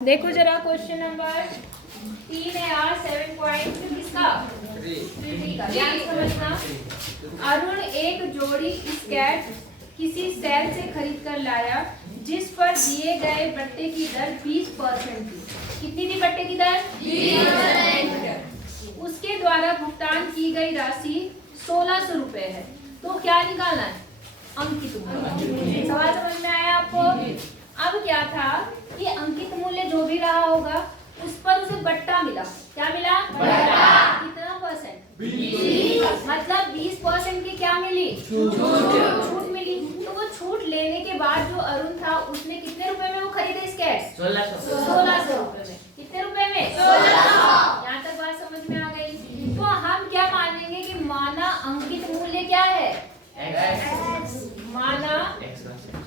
देखो जरा question number 3 है यार 7.2 किसका 3 का। ध्यान समझना। अरुण एक जोड़ी स्केट किसी सेल से खरीद कर लाया जिस पर दिए गए बट्टे की दर 20% थी। कितनी थी बट्टे की दर? 20%। उसके द्वारा भुगतान की गई राशि 1600 रुपए है। तो क्या निकालना है? अंकित मूल्य। सवाल समझ में आया आपको? अब क्या था कि अंकित मूल्य जो भी रहा होगा उस पर उसे बट्टा मिला। क्या मिला? बट्टा। कितना परसेंट? 20। मतलब 20% की क्या मिली? छूट मिली। तो वो छूट लेने के बाद जो अरुण था उसने कितने रुपए में वो खरीदे स्केट्स? 1600 रुपए में। कितने रुपए में? 1600। यहाँ तक बात समझ में आ गई। तो हम क्या मानेंगे कि माना अंकित मूल्य क्या है? माना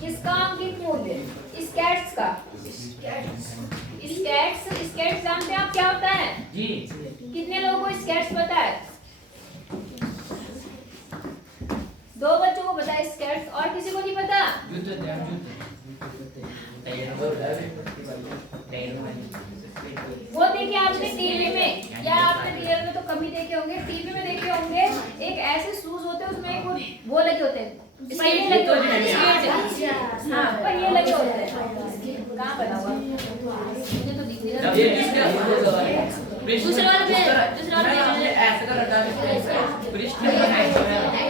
किसका अंकित मूल्य? स्केट्स का। स्केट्स जानते हैं आप क्या होता है? जी। कितने लोगों को स्केट्स पता है? 2 बच्चों को पता है स्केट्स, और किसी को नहीं पता? वो देखिए आपने टीवी में, या आपने रियल में तो कम ही देखे होंगे, टीवी में देखे होंगे। एक ऐसे शूज होते हैं उसमें वो लगे होते हैं, पहिए लगे होते हैं। हाँ, पहिए लगे होते हैं। कहाँ बना हुआ? मुझे तो दिख नहीं रहा। दूसरे वाले में ऐसे कर रखा है। पृष्ठ में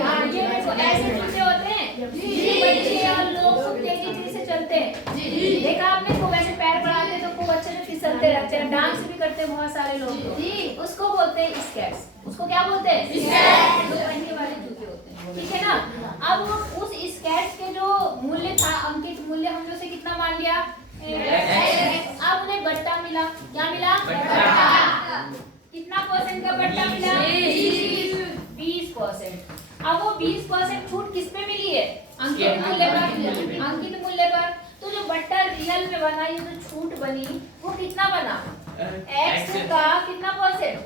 हाँ, ये देखो ऐसे जूते होते हैं। बच्चे और लोग खूब तेजी से चलते हैं। देखा आपने? खूब ऐसे पैर बढ़ाते तो खूब अच्छे से फिसलते रहते हैं। डांस भी करते हैं बहुत सारे लोग। उसको बोलते हैं स्केट्स। उसको क्या बोलते हैं? स्केट्स। जो पहिए वाले जूते होते हैं, ठीक है ना? अब वो उस स्केट्स के जो मूल्य था, अंकित मूल्य, हमने उसे कितना मान लिया? अब उन्हें बट्टा मिला। क्या मिला? बट्टा। कितना परसेंट का बट्टा मिला? 20%। अब वो 20% छूट किस पे मिली है? अंकित मूल्य पर। अंकित मूल्य पर। तो जो बट्टा रियल में बना, ये जो छूट बनी वो कितना बना? x का कितना परसेंट?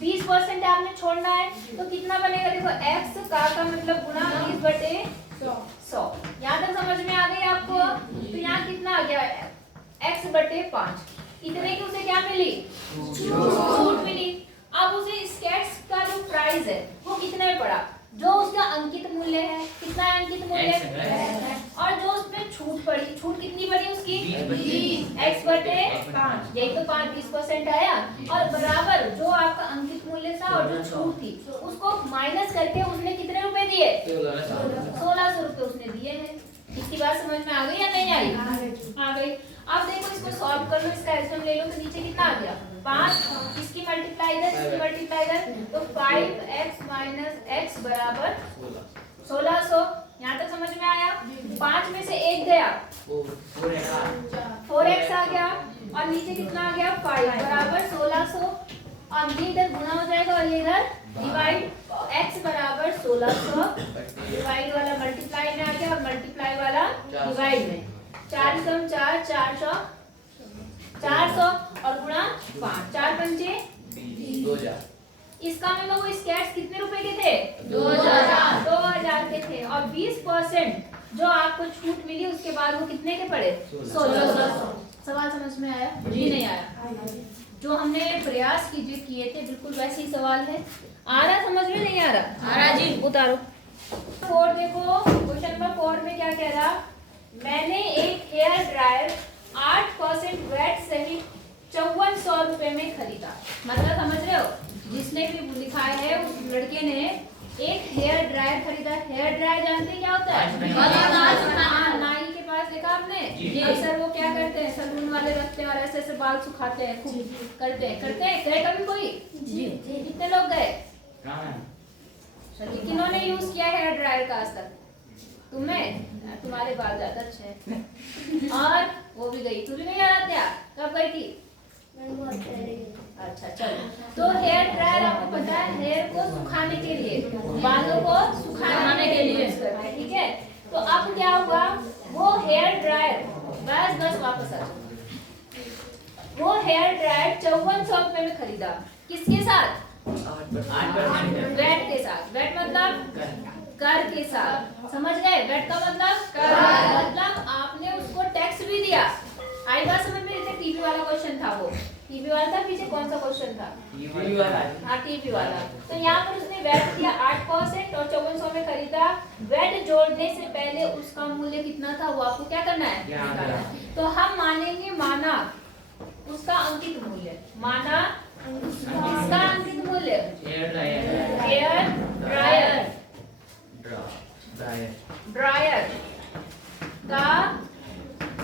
20% आपने छोड़ना है तो कितना बनेगा? देखो x का मतलब गुना 20/100। यहाँ तक समझ में आ गई आपको? तो यहाँ कितना आ गया? x/5। इतने की उसे क्या मिली? छूट मिली। अब उसे स्केट्स का जो प्राइस है वो कितने में पड़ा? जो उसका अंकित मूल्य है, कितना है अंकित मूल्य? और जो उसमें छूट पड़ी, छूट कितनी पड़ी उसकी? x/5। यही तो 20% आया। और बराबर जो आपका अंकित मूल्य था और जो छूट थी उसको माइनस करके उसने कितने रुपए दिए? 1600 रुपए उसने दिए हैं। इसकी बात समझ में आ गई या नहीं आई? आ गई। अब देखो इसको सॉल्व कर लो, इसका एल्सियम ले लो। तो नीचे कितना आ गया? 5। इसकी मल्टीप्लाई इधर, इसकी मल्टीप्लाई इधर, तो 5x - x बराबर 1600। यहाँ तक समझ में आया? 5 में से 1 गया, 4x आ गया, और नीचे कितना आ गया? 5 बराबर 1600। और ये इधर गुना हो जाएगा और ये इधर डिवाइड। x बराबर 1600, डिवाइड वाला मल्टीप्लाई में आ गया और मल्टीप्लाई वाला डिवाइड में। 4 कम 4, 400 और गुणा 5, 4 पंचे 2000। इसका मतलब वो स्केट्स कितने रुपए के थे? 2000 के थे। और 20% जो आपको छूट मिली उसके बाद वो कितने के पड़े? 1600। सवाल समझ में आया? जी नहीं आया? जो हमने प्रयास किए थे बिल्कुल वैसे ही सवाल है। आ रहा समझ में? नहीं आ रहा? आ रहा जी। उतारो 4। देखो क्वेश्चन नंबर 4 में क्या कह रहा? मैंने एक हेयर ड्रायर 8% वैट सहित 5400 रुपए में खरीदा। मतलब समझ रहे हो? जिसने भी लिखा है उस लड़के ने एक हेयर ड्रायर खरीदा। हेयर ड्रायर जानते हैं क्या होता है? नाई के पास देखा आपने? अक्सर वो क्या करते हैं, सलून वाले रखते हैं और ऐसे ऐसे बाल सुखाते हैं, खूब करते हैं। गए कभी कोई? जी। कितने लोग गए? किन्होंने यूज किया हेयर ड्रायर का आज तक? तुम्हें? तुम्हारे बाल ज्यादा अच्छे हैं। और वो भी गई, तू भी नहीं आ रहा? कब गई थी? अच्छा चलो। तो हेयर ड्रायर आपको पता है हेयर को सुखाने के लिए, बालों को सुखाने के लिए यूज करते हैं, ठीक है? तो अब क्या हुआ? वो हेयर ड्रायर बस वापस आ जाओ। वो हेयर ड्रायर 5400 रुपए में खरीदा। किसके साथ? वैट के साथ। वैट मतलब कर के साथ। समझ गए? वैट का मतलब कर। मतलब आपने उसको टैक्स भी दिया। आई बात समझ में? टीवी वाला क्वेश्चन था वो, टीवी वाला था, पीछे कौन सा क्वेश्चन था? टीवी वाला। हाँ टीवी वाला। तो यहाँ पर उसने वेट दिया 8% और 5400 में खरीदा। वेट जोड़ने से पहले उसका मूल्य कितना था वो आपको क्या करना है? निकालना है। तो हम मानेंगे माना उसका अंकित मूल्य, माना इसका अंकित मूल्य air dryer. Air dryer dryer का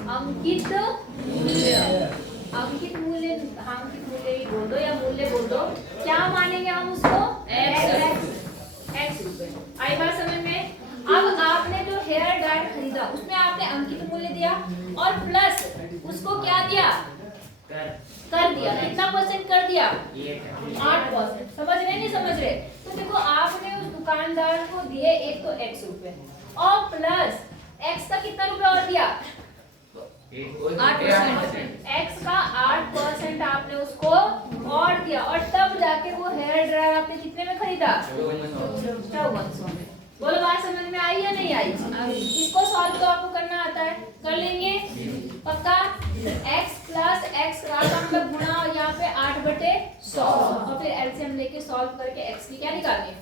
अंकित मूल्य, अंकित मूल्य, अंकित मूल्य ही बोल दो या मूल्य बोल दो, क्या मानेंगे हम उसको? x रुपए। आई बात समझ में? अब आपने जो हेयर ड्रायर खरीदा उसमें आपने अंकित मूल्य दिया और प्लस उसको क्या दिया? कर दिया। कितना परसेंट कर दिया? 8%। समझ रहे नहीं समझ रहे? तो देखो आपने उस दुकानदार को दिए एक तो x रुपए और प्लस x का कितना रुपए और दिया? 8%। x का 8% आपने उसको और दिया और तब जाके वो हेयर ड्रायर आपने कितने में खरीदा? 5400 में। बोलो बात समझ में आई या नहीं आई? इसको सॉल्व तो आपको करना आता है, कर लेंगे पक्का? x प्लस x का मतलब गुणा और यहाँ पे 8/100 और फिर एलसीएम लेके सॉल्व करके x की क्या निकालनी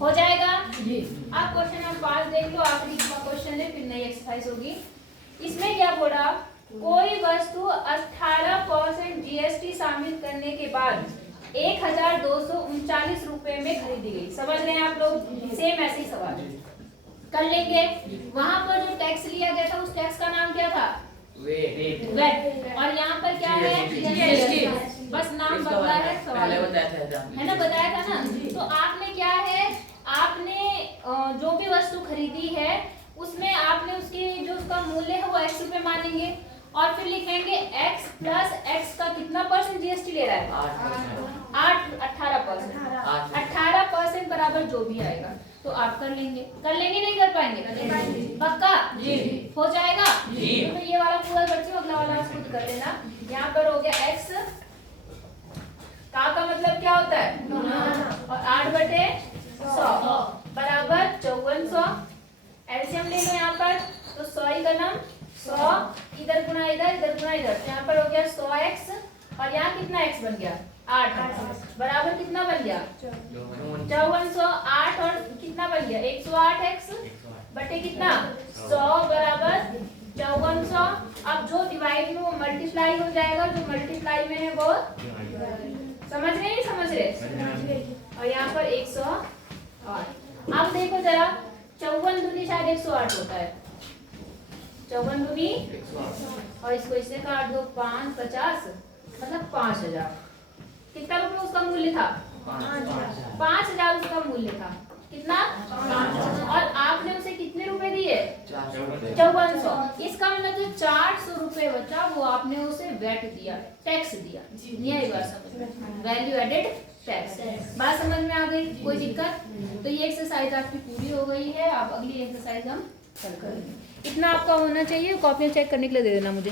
हो जाएगा जी। अब क्वेश्चन नंबर 5 देख लो, आखिरी क्वेश्चन है, फिर नई एक्सरसाइज होगी। इसमें क्या बोला? कोई वस्तु 18% जीएसटी शामिल करने के बाद 1239 रुपए में खरीदी गई। समझ रहे हैं आप लोग? सेम ऐसे ही सवाल कर लेंगे। वहां पर जो टैक्स लिया गया था उस टैक्स का नाम क्या था? वेट। और यहाँ पर क्या है? जीएसटी। बस नाम बदला है, सवाल है ना, बताया था ना। तो आपने क्या है, आपने जो भी वस्तु खरीदी है उसमें आपने उसकी जो उसका मूल्य है वो x रुपए मानेंगे और फिर लिखेंगे x प्लस x का कितना परसेंट जीएसटी ले रहा है? 18% बराबर जो भी आएगा तो आप कर लेंगे नहीं कर पाएंगे? पक्का जी। हो जाएगा जी। तो मैं ये वाला पूरा करती हूँ, अगला वाला आप खुद कर लेना। यहाँ पर हो गया x का मतलब क्या होता है? और 8/100 बराबर 5400। एलसीएम ले लो यहाँ पर, तो 100 का नाम 100, इधर गुना इधर, इधर गुना इधर, तो यहाँ पर हो गया 100x और यहाँ कितना x बन गया? 8 बराबर कितना बन गया? 5408 और कितना बन गया? 108x बटे कितना? 100 बराबर 5400। अब जो डिवाइड में वो मल्टीप्लाई हो जाएगा, जो मल्टीप्लाई में है वो समझ रहे नहीं समझ रहे? और यहाँ पर 108। अब देखो जरा 54 दूनी शायद 108 होता है, 54 दूनी और इसको इससे काट दो 5 50 मतलब 5000। कितना रुपए उसका मूल्य था? 5000 उसका मूल्य था। कितना? 5000। और आपने उसे कितने रुपए दिए? 5400। इसका मतलब जो 400 रुपए बचा वो आपने उसे वेट दिया, टैक्स दिया। यही बात समझ में? Value added tax. बात समझ में आ गई? कोई दिक्कत? तो ये एक्सरसाइज आपकी पूरी हो गई है। अब अगली एक्सरसाइज हम कल करेंगे। इतना आपका होना चाहिए, कॉपी चेक करने के लिए दे देना मुझे।